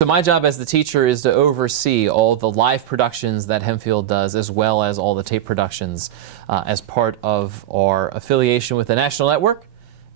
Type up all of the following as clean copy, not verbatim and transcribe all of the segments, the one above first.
So my job as the teacher is to oversee all the live productions that Hempfield does, as well as all the tape productions as part of our affiliation with the national network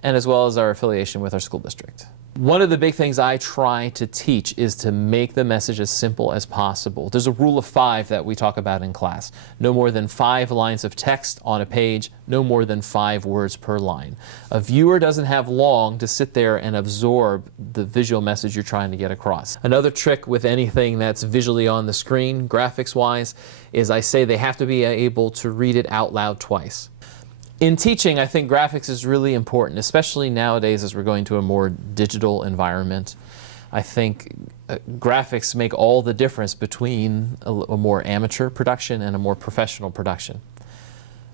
and as well as our affiliation with our school district. One of the big things I try to teach is to make the message as simple as possible. There's a rule of 5 that we talk about in class. No more than 5 lines of text on a page, no more than 5 words per line. A viewer doesn't have long to sit there and absorb the visual message you're trying to get across. Another trick with anything that's visually on the screen, graphics-wise, is I say they have to be able to read it out loud twice. In teaching, I think graphics is really important, especially nowadays as we're going to a more digital environment. I think graphics make all the difference between a more amateur production and a more professional production.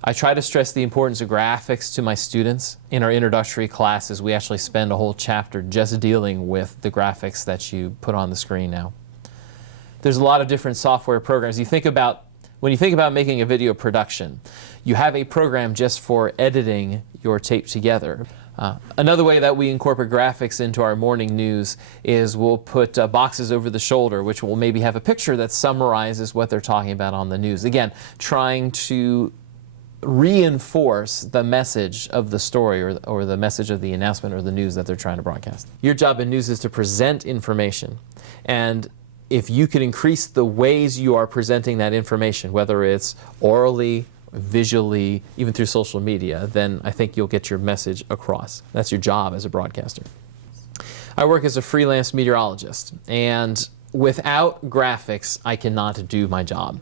I try to stress the importance of graphics to my students. In our introductory classes, we actually spend a whole chapter just dealing with the graphics that you put on the screen now. There's a lot of different software programs. When you think about making a video production, you have a program just for editing your tape together. Another way that we incorporate graphics into our morning news is we'll put boxes over the shoulder, which will maybe have a picture that summarizes what they're talking about on the news. Again, trying to reinforce the message of the story or the message of the announcement or the news that they're trying to broadcast. Your job in news is to present information, and if you can increase the ways you are presenting that information, whether it's orally, visually, even through social media, then I think you'll get your message across. That's your job as a broadcaster. I work as a freelance meteorologist, and without graphics, I cannot do my job.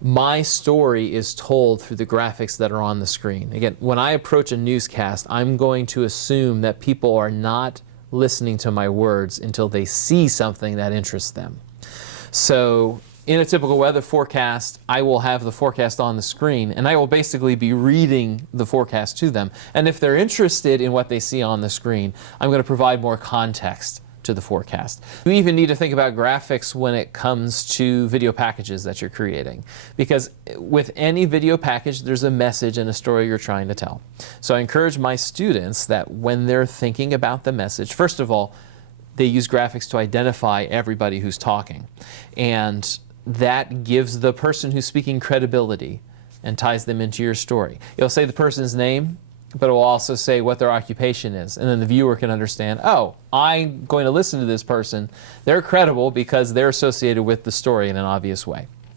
My story is told through the graphics that are on the screen. Again, when I approach a newscast, I'm going to assume that people are not listening to my words until they see something that interests them. So in a typical weather forecast, I will have the forecast on the screen, and I will basically be reading the forecast to them. And if they're interested in what they see on the screen, I'm going to provide more context to the forecast. You even need to think about graphics when it comes to video packages that you're creating, because with any video package, there's a message and a story you're trying to tell. So I encourage my students that when they're thinking about the message, first of all, they use graphics to identify everybody who's talking. And that gives the person who's speaking credibility and ties them into your story. It'll say the person's name, but it will also say what their occupation is. And then the viewer can understand, oh, I'm going to listen to this person. They're credible because they're associated with the story in an obvious way.